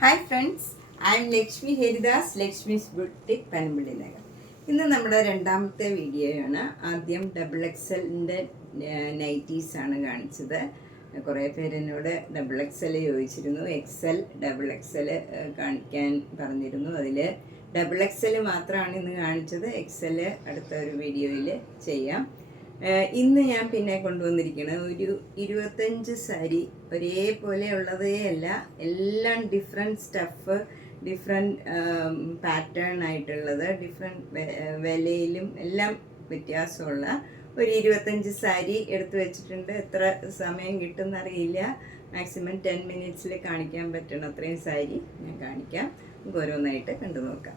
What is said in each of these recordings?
Hi friends, I M Lakshmi Haridas, Lakshmi's boutique Panampilly Nagar. ഇന്ന് നമ്മുടെ രണ്ടാമത്തെ വീഡിയോയാണ്. ആദ്യം ഡബിൾ എക്സലിൻ്റെ നൈറ്റീസാണ് കാണിച്ചത്. കുറേ പേര് എന്നോട് ഡബിൾ എക്സൽ ചോദിച്ചിരുന്നു, ഡബിൾ എക്സൽ കാണിക്കാൻ പറഞ്ഞിരുന്നു. അതിൽ ഡബിൾ എക്സൽ മാത്രമാണ് ഇന്ന് കാണിച്ചത്. എക്സൽ അടുത്ത ഒരു വീഡിയോയിൽ ചെയ്യാം. ഇന്ന് ഞാൻ പിന്നെ കൊണ്ടുവന്നിരിക്കുന്നത് ഒരു 25 സാരി ഒരേപോലെ ഉള്ളതേ അല്ല, എല്ലാം ഡിഫറെൻറ്റ് സ്റ്റഫ്, ഡിഫറെൻറ്റ് പാറ്റേൺ ആയിട്ടുള്ളത്, ഡിഫറെൻറ്റ് വിലയിലും എല്ലാം വ്യത്യാസമുള്ള ഒരു 25 സാരി എടുത്തു വെച്ചിട്ടുണ്ട്. എത്ര സമയം കിട്ടുമെന്നറിയില്ല. മാക്സിമം 10 മിനിറ്റ്സിൽ കാണിക്കാൻ പറ്റണം അത്രയും സാരി ഞാൻ കാണിക്കാം. നമുക്ക് ഓരോന്നായിട്ട് കണ്ടു നോക്കാം.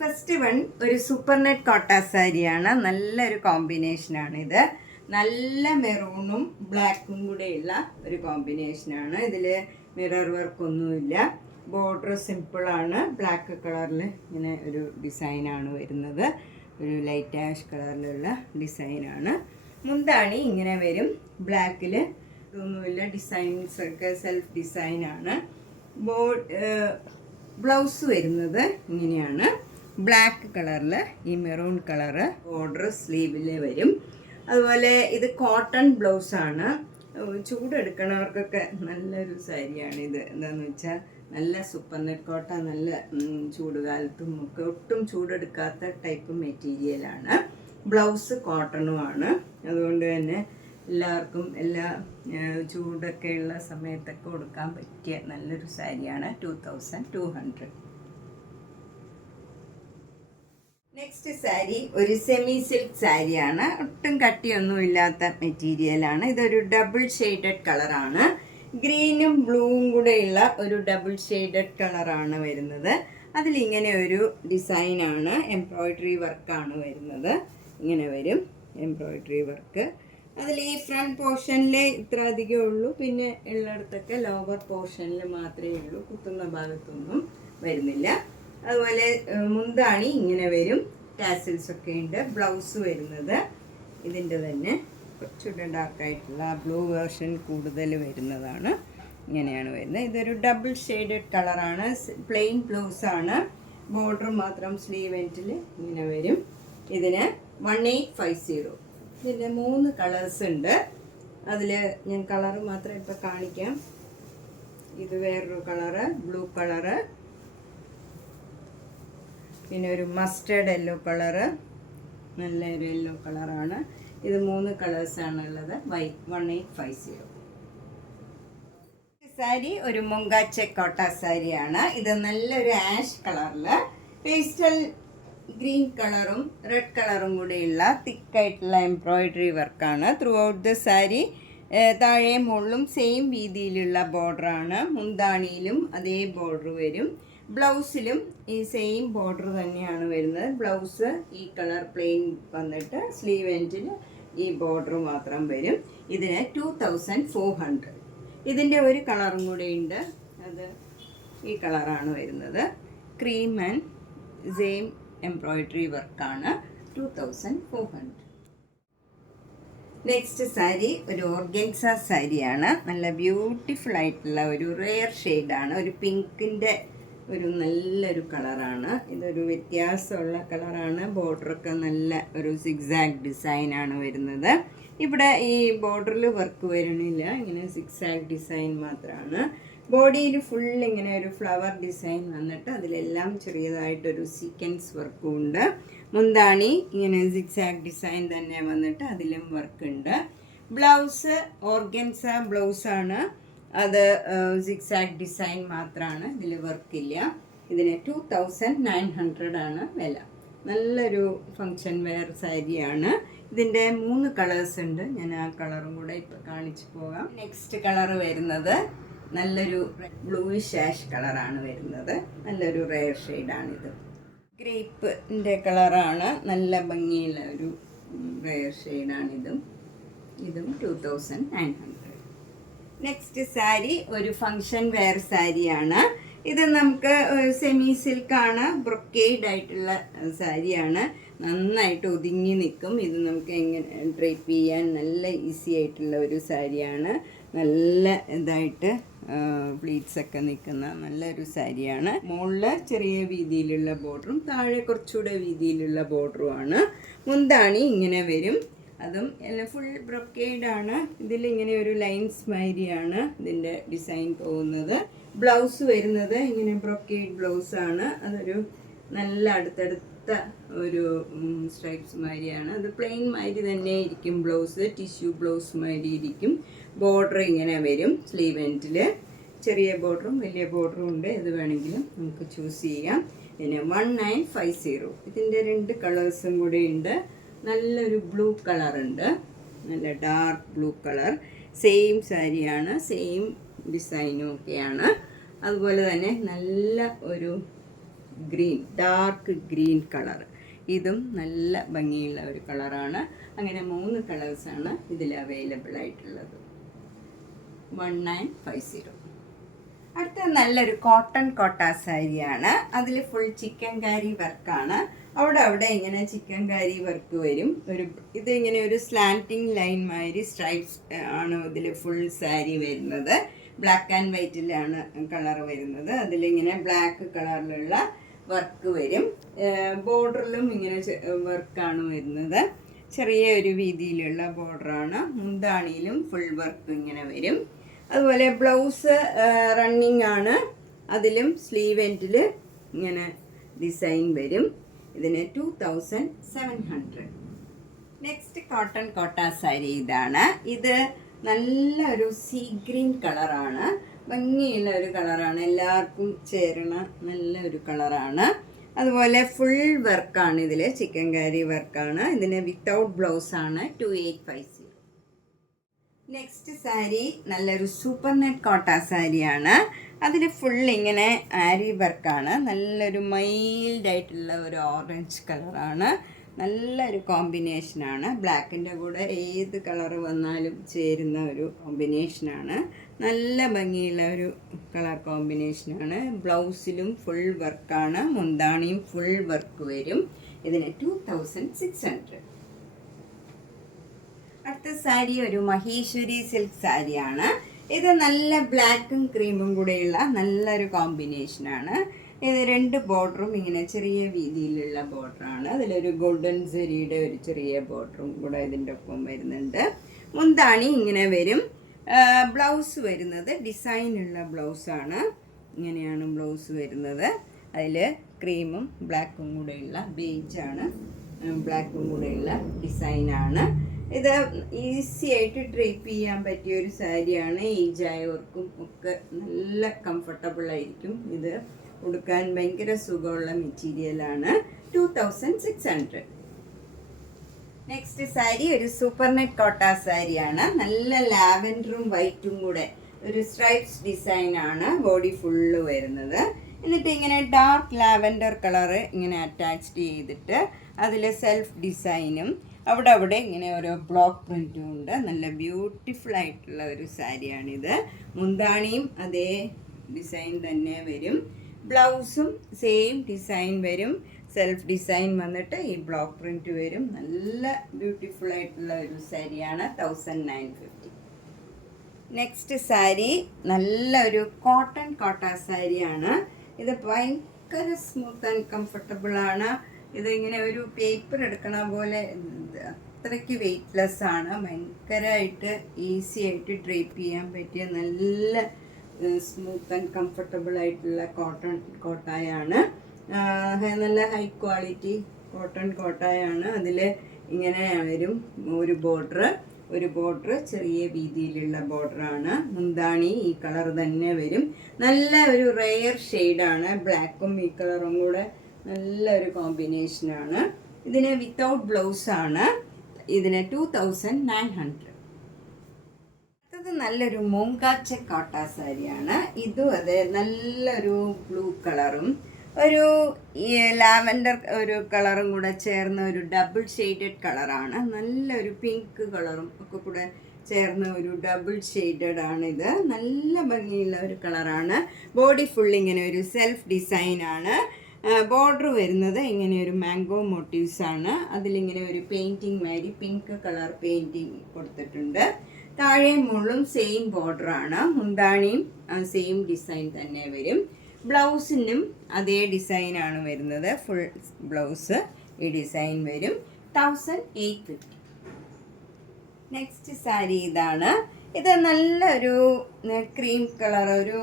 ഫസ്റ്റ് വൺ ഒരു സൂപ്പർ നെറ്റ് കോട്ട സാരിയാണ്. നല്ലൊരു കോമ്പിനേഷനാണ് ഇത്. നല്ല മെറൂണും ബ്ലാക്കും കൂടെയുള്ള ഒരു കോമ്പിനേഷനാണ്. ഇതിൽ മിറർ വർക്കൊന്നുമില്ല. ബോർഡർ സിമ്പിളാണ്. ബ്ലാക്ക് കളറിൽ ഇങ്ങനെ ഒരു ഡിസൈനാണ് വരുന്നത്. ഒരു ലൈറ്റ് ആഷ് കളറിലുള്ള ഡിസൈനാണ്. മുന്താണി ഇങ്ങനെ വരും. ബ്ലാക്കിൽ ഇതൊന്നുമില്ല, ഡിസൈൻസൊക്കെ സെൽഫ് ഡിസൈനാണ്. ബ്ലൗസ് വരുന്നത് ഇങ്ങനെയാണ്. ബ്ലാക്ക് കളറിൽ ഈ മെറൂൺ കളറ് ബോർഡർ സ്ലീവിൽ വരും. അതുപോലെ ഇത് കോട്ടൺ ബ്ലൗസാണ്. ചൂടെടുക്കണവർക്കൊക്കെ നല്ലൊരു സാരിയാണ് ഇത്. എന്താണെന്ന് വെച്ചാൽ നല്ല സൂപ്പർ നെറ്റ് കോട്ട, നല്ല ചൂടുകാലത്തും ഒക്കെ ഒട്ടും ചൂടെടുക്കാത്ത ടൈപ്പ് മെറ്റീരിയലാണ്. ബ്ലൗസ് കോട്ടണുമാണ്. അതുകൊണ്ട് തന്നെ എല്ലാവർക്കും എല്ലാ ചൂടൊക്കെയുള്ള സമയത്തൊക്കെ കൊടുക്കാൻ പറ്റിയ നല്ലൊരു സാരിയാണ്. 2200. നെക്സ്റ്റ് സാരി ഒരു സെമി സിൽക്ക് സാരിയാണ്. ഒട്ടും കട്ടിയൊന്നും ഇല്ലാത്ത മെറ്റീരിയലാണ്. ഇതൊരു ഡബിൾ ഷെയ്ഡഡ് കളറാണ്. ഗ്രീനും ബ്ലൂവും കൂടെയുള്ള ഒരു ഡബിൾ ഷെയ്ഡഡ് കളറാണ് വരുന്നത്. അതിലിങ്ങനെ ഒരു ഡിസൈനാണ്, എംബ്രോയ്ഡറി വർക്കാണ് വരുന്നത്. ഇങ്ങനെ വരും എംബ്രോയ്ഡറി വർക്ക്. അതിൽ ഈ ഫ്രണ്ട് പോർഷനിൽ ഇത്ര അധികമേ ഉള്ളൂ. പിന്നെ ഉള്ളിടത്തൊക്കെ ലോവർ പോർഷനിൽ മാത്രമേ ഉള്ളൂ. കുത്തുന്ന ഭാഗത്തൊന്നും വരുന്നില്ല. അതുപോലെ മുന്താണി ഇങ്ങനെ വരും. ടാസിൽസ് ഒക്കെ ഉണ്ട്. ബ്ലൗസ് വരുന്നത് ഇതിൻ്റെ തന്നെ കുറച്ചുകൂടെ ഡാർക്കായിട്ടുള്ള ബ്ലൂ വേർഷൻ കൂടുതൽ വരുന്നതാണ്. ഇങ്ങനെയാണ് വരുന്നത്. ഇതൊരു ഡബിൾ ഷെയ്ഡഡ് കളറാണ്. പ്ലെയിൻ ബ്ലൗസാണ്. ബോർഡർ മാത്രം സ്ലീവ് എൻഡിൽ ഇങ്ങനെ വരും. ഇതിന് 1850. ഇതിൻ്റെ 3 കളേഴ്സ് ഉണ്ട്. അതിൽ ഞാൻ കളറ് മാത്രം ഇപ്പോൾ കാണിക്കാം. ഇത് വേറൊരു കളറ്, ബ്ലൂ കളറ്, പിന്നെ ഒരു മസ്റ്റേർഡ് യെല്ലോ കളറ്, നല്ലൊരു യെല്ലോ കളറാണ്. ഇത് 3 കളേഴ്സാണ് ഉള്ളത്. 1850. സാരി ഒരു മുങ്കാച്ചെ കോട്ട സാരിയാണ്. ഇത് നല്ലൊരു ആഷ് കളറിൽ പേസ്റ്റൽ ഗ്രീൻ കളറും റെഡ് കളറും കൂടെയുള്ള തിക്കായിട്ടുള്ള എംബ്രോയ്ഡറി വർക്കാണ്. ത്രൂ ഔട്ട് ദ സാരി താഴെ മുകളിലും സെയിം രീതിയിലുള്ള ബോർഡറാണ്. മുന്താണിയിലും അതേ ബോർഡർ വരും. ബ്ലൗസിലും ഈ സെയിം ബോർഡർ തന്നെയാണ് വരുന്നത്. ബ്ലൗസ് ഈ കളർ പ്ലെയിൻ വന്നിട്ട് സ്ലീവ് എൻഡിൽ ഈ ബോർഡർ മാത്രം വരും. ഇതിന് 2400. ഇതിൻ്റെ ഒരു കളറും കൂടെ ഉണ്ട്. അത് ഈ കളറാണ് വരുന്നത്. ക്രീം ആൻഡ് സെയിം എംബ്രോയ്ഡറി വർക്കാണ്. 2400. നെക്സ്റ്റ് സാരി ഒരു ഓർഗൻസ സാരിയാണ്. നല്ല ബ്യൂട്ടിഫുൾ ആയിട്ടുള്ള ഒരു റെയർ ഷെയ്ഡാണ്. ഒരു പിങ്കിൻ്റെ ഒരു നല്ലൊരു കളറാണ്. ഇതൊരു വ്യത്യാസമുള്ള കളറാണ്. ബോർഡറൊക്കെ നല്ല ഒരു സിക്സാഗ് ഡിസൈനാണ് വരുന്നത്. ഇവിടെ ഈ ബോർഡറിൽ വർക്ക് വരണില്ല, ഇങ്ങനെ സിക്സാഗ് ഡിസൈൻ മാത്രമാണ്. ബോഡിയിൽ ഫുൾ ഇങ്ങനെ ഒരു ഫ്ലവർ ഡിസൈൻ വന്നിട്ട് അതിലെല്ലാം ചെറിയതായിട്ടൊരു സീക്വൻസ് വർക്കും ഉണ്ട്. മുന്താണി ഇങ്ങനെ സിക്സാഗ് ഡിസൈൻ തന്നെ വന്നിട്ട് അതിലും വർക്കുണ്ട്. Blouse organza ബ്ലൗസാണ്. അത് സിക്സാഗ് ഡിസൈൻ മാത്രമാണ്, ഇതിൽ വർക്കില്ല. ഇതിന് 2900 ആണ് വില. നല്ലൊരു ഫങ്ഷൻ വെയർ സാരിയാണ്. ഇതിൻ്റെ 3 കളേഴ്സ് ഉണ്ട്. ഞാൻ ആ കളറും കൂടെ ഇപ്പോൾ കാണിച്ചു പോകാം. നെക്സ്റ്റ് കളർ വരുന്നത് നല്ലൊരു ബ്ലൂയിഷ് ആഷ് കളറാണ് വരുന്നത്. നല്ലൊരു റെയർ ഷെയ്ഡാണിത്. ഗ്രേപ്പിൻ്റെ കളറാണ്. നല്ല ഭംഗിയുള്ള ഒരു റെയർ ഷെയ്ഡാണിതും. ഇതും 2900. നെക്സ്റ്റ് സാരി ഒരു ഫങ്ഷൻ വെയർ സാരിയാണ്. ഇത് നമുക്ക് സെമി സിൽക്കാണ്, ബ്രൊക്കേഡ് ആയിട്ടുള്ള സാരിയാണ്. നന്നായിട്ട് ഒതുങ്ങി നിൽക്കും. ഇത് നമുക്ക് എങ്ങനെ ഡ്രൈപ്പ് ചെയ്യാൻ നല്ല ഈസി ആയിട്ടുള്ള ഒരു സാരിയാണ്. നല്ല ഇതായിട്ട് പ്ലീറ്റ്സൊക്കെ നിൽക്കുന്ന നല്ലൊരു സാരിയാണ്. മുകളിൽ ചെറിയ വീതിയിലുള്ള ബോർഡറും താഴെ കുറച്ചുകൂടെ വീതിയിലുള്ള ബോർഡറുമാണ്. മുന്താണി ഇങ്ങനെ വരും. അതും എല്ലാം ഫുൾ ബ്രൊക്കേഡാണ്. ഇതിലിങ്ങനെ ഒരു ലൈൻസ് മാതിരിയാണ് ഇതിൻ്റെ ഡിസൈൻ പോകുന്നത്. ബ്ലൗസ് വരുന്നത് ഇങ്ങനെ ബ്രൊക്കേഡ് ബ്ലൗസാണ്. അതൊരു നല്ല അടുത്തടുത്ത ഒരു സ്ട്രൈപ്സ് മാതിരിയാണ്. അത് പ്ലെയിൻ മാതിരി തന്നെ ഇരിക്കും ബ്ലൗസ്. ടിഷ്യൂ ബ്ലൗസ് മാതിരി ഇരിക്കും. ബോർഡർ ഇങ്ങനെ വരും. സ്ലീവ് എൻഡിൽ ചെറിയ ബോർഡറും വലിയ ബോർഡറും ഉണ്ട്. ഇത് വേണമെങ്കിലും നമുക്ക് ചൂസ് ചെയ്യാം. പിന്നെ 1950. ഇതിൻ്റെ 2 കളേഴ്സും കൂടി ഉണ്ട്. നല്ലൊരു ബ്ലൂ കളറുണ്ട്, നല്ല ഡാർക്ക് ബ്ലൂ കളർ. സെയിം സാരിയാണ്, സെയിം ഡിസൈനും ഒക്കെയാണ്. അതുപോലെ തന്നെ നല്ല ഒരു ഗ്രീൻ, ഡാർക്ക് ഗ്രീൻ കളർ. ഇതും നല്ല ഭംഗിയുള്ള ഒരു കളറാണ്. അങ്ങനെ 3 കളേഴ്സാണ് ഇതിൽ അവൈലബിൾ ആയിട്ടുള്ളത്. 1950. അടുത്ത നല്ലൊരു കോട്ടൺ കോട്ട സാരിയാണ്. അതിൽ ഫുൾ ചിക്കൻ കാരി വർക്കാണ്. അവിടെ ഇങ്ങനെ ചിക്കൻ കാരി വർക്ക് വരും. ഇത് ഇങ്ങനെ ഒരു സ്ലാൻറ്റിങ് ലൈൻ മാതിരി സ്ട്രൈപ്സ് ആണ് ഇതിൽ ഫുൾ സാരി വരുന്നത്. ബ്ലാക്ക് ആൻഡ് വൈറ്റിലാണ് കളർ വരുന്നത്. അതിലിങ്ങനെ ബ്ലാക്ക് കളറിലുള്ള വർക്ക് വരും. ബോർഡറിലും ഇങ്ങനെ വർക്കാണ് വരുന്നത്. ചെറിയ ഒരു വീതിയിലുള്ള ബോർഡറാണ്. മുന്താണിയിലും ഫുൾ വർക്ക് ഇങ്ങനെ വരും. അതുപോലെ ബ്ലൗസ് റണ്ണിങ് ആണ്. അതിലും സ്ലീവ് എൻഡിൽ ഇങ്ങനെ ഡിസൈൻ വരും. ഇതിന് 2700. നെക്സ്റ്റ് കോട്ടൺ കോട്ട സാരി ഇതാണ്. ഇത് നല്ലൊരു സീ ഗ്രീൻ കളറാണ്. ഭംഗിയുള്ള ഒരു കളറാണ്. എല്ലാവർക്കും ചേരണ നല്ലൊരു കളറാണ്. അതുപോലെ ഫുൾ വർക്കാണ്. ഇതിൽ ചിക്കൻ കാരി വർക്കാണ്. ഇതിന് വിത്തൗട്ട് ബ്ലൗസാണ്. 2850. നെക്സ്റ്റ് സാരി നല്ലൊരു സൂപ്പർ നെറ്റ് കോട്ട സാരിയാണ്. അതിൽ ഫുൾ ഇങ്ങനെ ആരി വർക്കാണ്. നല്ലൊരു മൈൽഡായിട്ടുള്ള ഒരു ഓറഞ്ച് കളറാണ്. നല്ലൊരു കോമ്പിനേഷനാണ്. ബ്ലാക്കിൻ്റെ കൂടെ ഏത് കളർ വന്നാലും ചേരുന്ന ഒരു കോമ്പിനേഷനാണ്. നല്ല ഭംഗിയുള്ള ഒരു കളർ കോമ്പിനേഷനാണ്. ബ്ലൗസിലും ഫുൾ വർക്കാണ്. മുന്താണിയും ഫുൾ വർക്ക് വരും. ഇതിന് 2600. അടുത്ത സാരി ഒരു മഹേശ്വരി സിൽക്ക് സാരിയാണ്. ഇത് നല്ല ബ്ലാക്കും ക്രീമും കൂടെയുള്ള നല്ലൊരു കോമ്പിനേഷനാണ്. ഇത് 2 ബോർഡറും ഇങ്ങനെ ചെറിയ വീതിയിലുള്ള ബോർഡറാണ്. അതിലൊരു ഗോൾഡൻ സെരിയുടെ ഒരു ചെറിയ ബോർഡറും കൂടെ ഇതിൻ്റെ ഒപ്പം വരുന്നുണ്ട്. മുന്താണി ഇങ്ങനെ വരും. ബ്ലൗസ് വരുന്നത് ഡിസൈനുള്ള ബ്ലൗസാണ്. ഇങ്ങനെയാണ് ബ്ലൗസ് വരുന്നത്. അതിൽ ക്രീമും ബ്ലാക്കും കൂടെയുള്ള ബേജാണ്, ബ്ലാക്കും കൂടെയുള്ള ഡിസൈനാണ്. ഇത് ഈസി ആയിട്ട് ഡ്രൈപ്പ് ചെയ്യാൻ പറ്റിയ ഒരു സാരിയാണ്. ഏജായവർക്കും ഒക്കെ നല്ല കംഫർട്ടബിൾ ആയിരിക്കും. ഇത് ഉടുക്കാൻ ഭയങ്കര സുഖമുള്ള മെറ്റീരിയലാണ്. 2600. നെക്സ്റ്റ് സാരി ഒരു സൂപ്പർ നെറ്റ് കോട്ട സാരിയാണ്. നല്ല ലാവൻഡറും വൈറ്റും കൂടെ ഒരു സ്ട്രൈപ്സ് ഡിസൈനാണ് ബോഡി ഫുള്ള് വരുന്നത്. എന്നിട്ട് ഇങ്ങനെ ഡാർക്ക് ലാവൻഡർ കളറ് ഇങ്ങനെ അറ്റാച്ച്ഡ് ചെയ്തിട്ട് അതിൽ സെൽഫ് ഡിസൈനും അവിടെ ഇങ്ങനെ ഓരോ ബ്ലോക്ക് പ്രിൻറ്റും ഉണ്ട്. നല്ല ബ്യൂട്ടിഫുൾ ആയിട്ടുള്ള ഒരു സാരിയാണിത്. മുന്താണിയും അതേ ഡിസൈൻ തന്നെ വരും. ബ്ലൗസും സെയിം ഡിസൈൻ വരും. സെൽഫ് ഡിസൈൻ വന്നിട്ട് ഈ ബ്ലോക്ക് പ്രിൻറ്റ് വരും. നല്ല ബ്യൂട്ടിഫുൾ ആയിട്ടുള്ള ഒരു സാരിയാണ്. 1950. നെക്സ്റ്റ് സാരി നല്ലൊരു കോട്ടൺ കോട്ട സാരിയാണ്. ഇത് ഭയങ്കര സ്മൂത്ത് ആൻഡ് കംഫർട്ടബിളാണ്. ഇതിങ്ങനെ ഒരു പേപ്പർ എടുക്കണ പോലെ അത്രയ്ക്ക് വെയ്റ്റ്ലെസ് ആണ്. ഭയങ്കരമായിട്ട് ഈസി ആയിട്ട് ഡ്രൈപ്പ് ചെയ്യാൻ പറ്റിയ നല്ല സ്മൂത്ത് ആൻഡ് കംഫർട്ടബിൾ ആയിട്ടുള്ള കോട്ടായാണ്. നല്ല ഹൈ ക്വാളിറ്റി കോട്ടൺ കോട്ടായാണ്. അതിൽ ഇങ്ങനെ വരും ഒരു ബോർഡർ ചെറിയ വീതിയിലുള്ള ബോർഡറാണ്. മുന്താണി ഈ കളർ തന്നെ വരും. നല്ല ഒരു റെയർ ഷെയ്ഡാണ്. ബ്ലാക്കും ഈ കളറും കൂടെ നല്ലൊരു കോമ്പിനേഷനാണ്. ഇതിന് വിത്തൗട്ട് ബ്ലൗസാണ്. ഇതിന് 2900. അടുത്തത് നല്ലൊരു മൂങ്കാച്ച കോട്ട സാരിയാണ്. ഇതും അതെ നല്ലൊരു ബ്ലൂ കളറും ഒരു ലാവൻഡർ ഒരു കളറും കൂടെ ചേർന്ന ഒരു ഡബിൾ ഷെയ്ഡഡ് കളറാണ്. നല്ലൊരു പിങ്ക് കളറും ഒക്കെ കൂടെ ചേർന്ന ഒരു ഡബിൾ ഷെയ്ഡഡ് ആണിത്. നല്ല ഭംഗിയുള്ള ഒരു കളറാണ്. ബോഡി ഫുൾ ഇങ്ങനെ ഒരു സെൽഫ് ഡിസൈനാണ്. ബോർഡർ വരുന്നത് ഇങ്ങനെ ഒരു മാംഗോ മോട്ടീവ്സാണ്. അതിലിങ്ങനെ ഒരു പെയിൻറ്റിങ് മാതിരി പിങ്ക് കളർ പെയിൻറ്റിങ് കൊടുത്തിട്ടുണ്ട്. താഴെയും മുകളിലും സെയിം ബോർഡറാണ്. മുന്താണിയും സെയിം ഡിസൈൻ തന്നെ വരും. ബ്ലൗസിനും അതേ ഡിസൈനാണ് വരുന്നത്. ഫുൾ ബ്ലൗസ് ഈ ഡിസൈൻ വരും. 1850. നെക്സ്റ്റ് സാരി ഇതാണ്. ഇത് നല്ലൊരു ക്രീം കളർ, ഒരു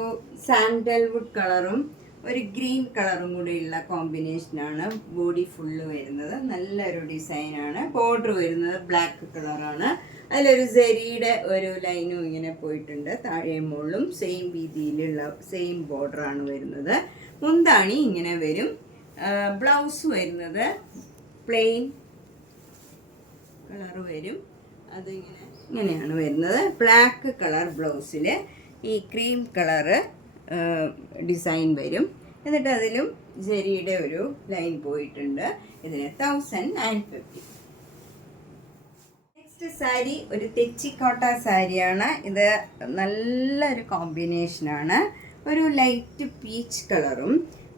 സാൻഡൽവുഡ് കളറും ഒരു ഗ്രീൻ കളറും കൂടിയുള്ള കോമ്പിനേഷനാണ്. ബോഡി ഫുള്ള് വരുന്നത് നല്ലൊരു ഡിസൈനാണ്. ബോർഡർ വരുന്നത് ബ്ലാക്ക് കളറാണ്. അതിലൊരു സെരിയുടെ ഒരു ലൈനും ഇങ്ങനെ പോയിട്ടുണ്ട്. താഴെയും മുകളിലും സെയിം രീതിയിലുള്ള സെയിം ബോർഡറാണ് വരുന്നത്. മുന്താണി ഇങ്ങനെ വരും. ബ്ലൗസ് വരുന്നത് പ്ലെയിൻ കളർ വരും. ഇങ്ങനെയാണ് വരുന്നത്. ബ്ലാക്ക് കളർ ബ്ലൗസിൽ ഈ ക്രീം കളറ് ഡിസൈൻ വരും. എന്നിട്ട് അതിലും ജെരിയുടെ ഒരു ലൈൻ പോയിട്ടുണ്ട്. ഇതിന് 1950. നെക്സ്റ്റ് സാരി ഒരു തെച്ചിക്കോട്ട സാരിയാണ്. ഇത് നല്ലൊരു കോമ്പിനേഷനാണ്. ഒരു ലൈറ്റ് പീച്ച് കളറും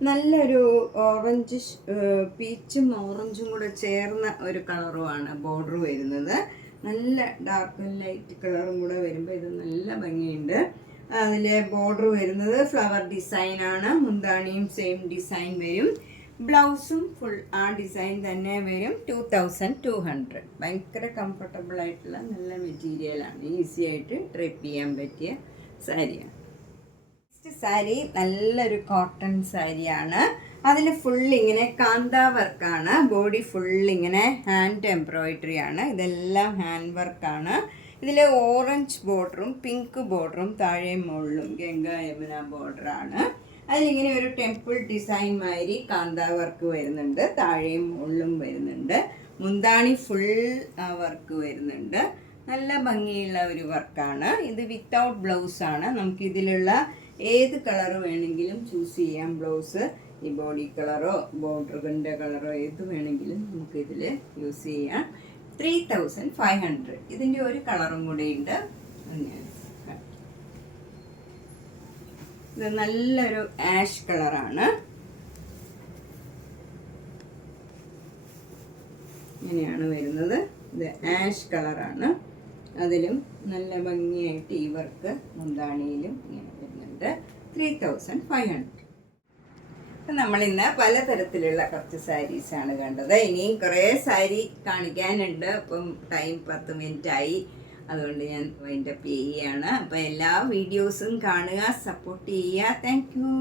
നല്ലൊരു ഓറഞ്ച്, പീച്ചും ഓറഞ്ചും കൂടെ ചേർന്ന ഒരു കളറുമാണ് ബോർഡർ വരുന്നത്. നല്ല ഡാർക്ക് ലൈറ്റ് കളറും കൂടെ വരുമ്പോൾ ഇത് നല്ല ഭംഗിയുണ്ട്. അതിൽ ബോർഡർ വരുന്നത് ഫ്ലവർ ഡിസൈനാണ്. മുന്താണിയും സെയിം ഡിസൈൻ വരും. ബ്ലൗസും ഫുൾ ആ ഡിസൈൻ തന്നെ വരും. 2200. ഭയങ്കര കംഫർട്ടബിൾ ആയിട്ടുള്ള നല്ല മെറ്റീരിയലാണ്. ഈസി ആയിട്ട് ഡ്രൈപ്പ് ചെയ്യാൻ പറ്റിയ സാരിയാണ്. നെക്സ്റ്റ് സാരി നല്ലൊരു കോട്ടൺ സാരിയാണ്. അതിൽ ഫുള്ളിങ്ങനെ കാന്ത വർക്കാണ്. ബോഡി ഫുള്ളിങ്ങനെ ഹാൻഡ് എംബ്രോയിഡറി ആണ്. ഇതെല്ലാം ഹാൻഡ് വർക്കാണ്. ഇതിൽ ഓറഞ്ച് ബോർഡറും പിങ്ക് ബോർഡറും താഴെയും മുകളിലും ഗംഗ യമുന ബോർഡറാണ്. അതിലിങ്ങനെ ഒരു ടെമ്പിൾ ഡിസൈൻ മാതിരി കാന്ത വർക്ക് വരുന്നുണ്ട്. താഴെയും മുകളിലും വരുന്നുണ്ട്. മുന്താണി ഫുൾ വർക്ക് വരുന്നുണ്ട്. നല്ല ഭംഗിയുള്ള ഒരു വർക്കാണ്. ഇത് വിത്തൗട്ട് ബ്ലൗസാണ്. നമുക്കിതിലുള്ള ഏത് കളർ വേണമെങ്കിലും ചൂസ് ചെയ്യാം. ബ്ലൗസ് ഈ ബോഡി കളറോ ബോർഡറിൻ്റെ കളറോ ഏത് വേണമെങ്കിലും നമുക്കിതിൽ യൂസ് ചെയ്യാം. 3500. ഇതിൻ്റെ ഒരു കളറും കൂടെ ഉണ്ട്. ഇത് നല്ലൊരു ആഷ് കളറാണ്. ഇങ്ങനെയാണ് വരുന്നത്. ഇത് ആഷ് കളറാണ്. അതിലും നല്ല ഭംഗിയായിട്ട് ഈ വർക്ക് മുന്താണിയിലും ഇങ്ങനെ വരുന്നുണ്ട്. 3500. അപ്പം നമ്മളിന്ന് പലതരത്തിലുള്ള കുറച്ച് സാരീസാണ് കണ്ടത്. ഇനിയും കുറേ സാരി കാണിക്കാനുണ്ട്. അപ്പം ടൈം 10 മിനിറ്റായി. അതുകൊണ്ട് ഞാൻ വൈൻഡപ്പ് ചെയ്യുകയാണ്. അപ്പോൾ എല്ലാ വീഡിയോസും കാണുക, സപ്പോർട്ട് ചെയ്യുക. Thank you.